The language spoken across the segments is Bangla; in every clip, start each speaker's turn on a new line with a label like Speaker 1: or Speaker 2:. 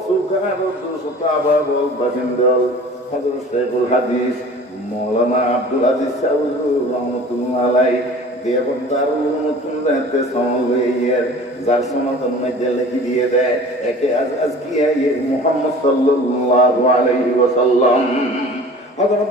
Speaker 1: সুলতান মৌলানা আব্দুল আজিজ সাউজুর রহমতুল্লাহ আলাই দেবতার নতুন দায়িত্বে সময়ের যার সনাতন দিয়ে একে আজ আজ কি মোহাম্মদ সাল্লাল্লাহু আলাইহি ওয়াসাল্লাম হযরত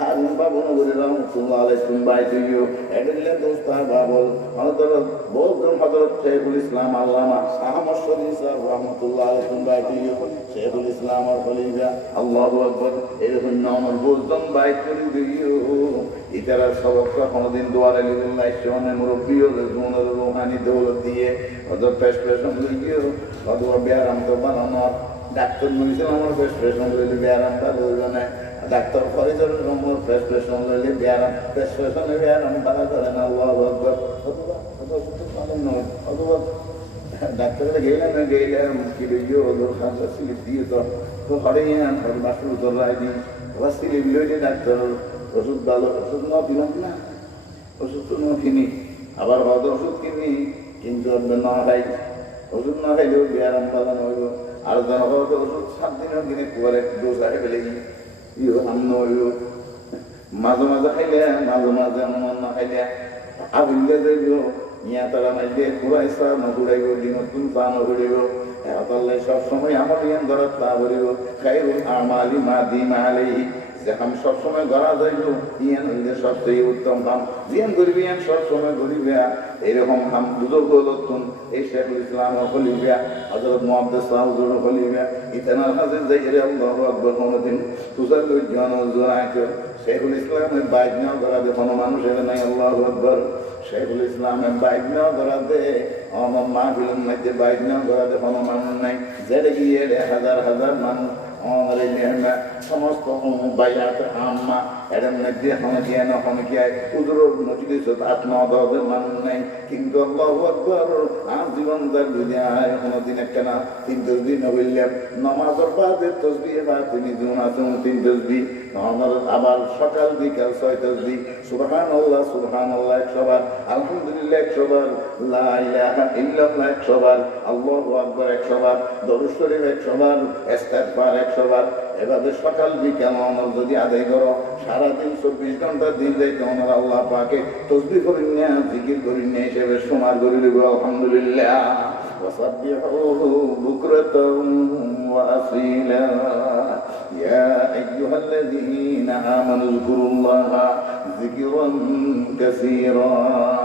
Speaker 1: হারুন বাবু ঘুরি রহমতুল্লাহ আলাইকুম বাইতিও এডিলে দোস্তা বাবল হযরত বহুত হযরত শেখুল ইসলাম আল্লামা আহমদ শরীফ সাহেব, রহমতুল্লাহ আলাইকুম বাই বাইতিও শেখুল ইসলাম আর খলিফা, আল্লাহু আকবার। এরকম নামের বুঝদম বাইত করে দিও ইতারা সবকটা কোনোদিন দোয়ারে লিল্লাহ শোনে মুরব্বী ও জুনের রুহানি দৌলত দিয়ে, ওদের পেশ পেশন লিখিও অথবা ব্যায়াম তো বানানো ডাক্তার মরিছিল আমার পেশ পেশন লইলে ব্যায়ামটা লইবে না। ডাক্তার ফরিজরের নম্বর পেশ পেশন লইলে ব্যায়াম পেশ পেশনে ব্যায়াম তারা করে না। আল্লাহ অথবা অথবা অথবা ডাক্তারে গেলাম না গেলাম কি লইও ওদের খাঁচা সিলিপ দিয়ে তো তো হরে আর বাসুর উত্তর রায় দিই আবার সিলিপ লইলে, ডাক্তার, ওষুধ ভালো, ওষুধ ন দিলাম না, ওষুধ তো ন কিনি, আবার হয়তো ওষুধ কিনি, কিন্তু আপনার না খাই। ওষুধ না খাইলেও ব্যায়াম পালন হইব আর যেন হয়তো ওষুধ সাত দিনের দিনে পরে ডোজ আগে ফেলে হইব মাঝে মাঝে খাইলে, মাঝে মাঝে অনুমান না খাইলে আবুল্লে যাইব তারা মাইলে ঘুরাইছা নঘুরাইব দিনত তুমি পা নঘুরিব এতলাই সব সময় আমার ইয়ান ধরাত, তা ভরিব খাইরুল আমালি মা দি যে আমি সবসময় গড়া যাইব, ইয়ান হইলে সবচেয়ে উত্তম কাম জিয়ান করিবি ইয়ান সবসময় করিবে এরকম কাম বুজুর্গ লতুন এই শেখুল ইসলাম হলিবে হজরত মোহাম্মদ সাহ হুজুর হলিবে ইতানার হাজির যাই রে আল্লাহু আকবার কোনদিন তুজার জন জোরাকে শেখুল ইসলামের বাইক নেওয়া দে কোনো মানুষ এলে নাই, আল্লাহ আকবর। শেখুল ইসলামের বাইক নেওয়া দে আমার মা মধ্যে বাইক নেওয়া দে কোনো মানুষ নাই। যেটা গিয়ে হাজার হাজার মানুষ সমস্ত আম্মা এর মধ্যে হমকিয়ান হমকিয়ায় উদর মজলিস আট ন দশের মানুষ নাই কিন্তু আল্লাহ আকবর জীবন একখানা তিন বাদে তসবি এবার তিনি আসুন তিন তসবি আমার আবার সকাল বিকাল ছয় তসবি সুবহান আল্লাহ সুবহান আলহামদুলিল্লাহ একশো বার লা ইলাহা ইল্লাল্লাহ একশো বার আল্লাহু আকবার একশো দরুদ শরীফ ইস্তেগফার বার এভাবে সকাল বিকাল আমার যদি আদায় করো সারাদিন চব্বিশ ঘন্টা দিন যাইতে আমার আল্লাহ পাকে তসবি করি না জিকির করি না হিসেবে সমার করে দেবো আলহামদুলিল্লাহ وسبحوه بكرة وأصيلا يا أيها الذين آمنوا اذكروا الله ذكرا كثيرا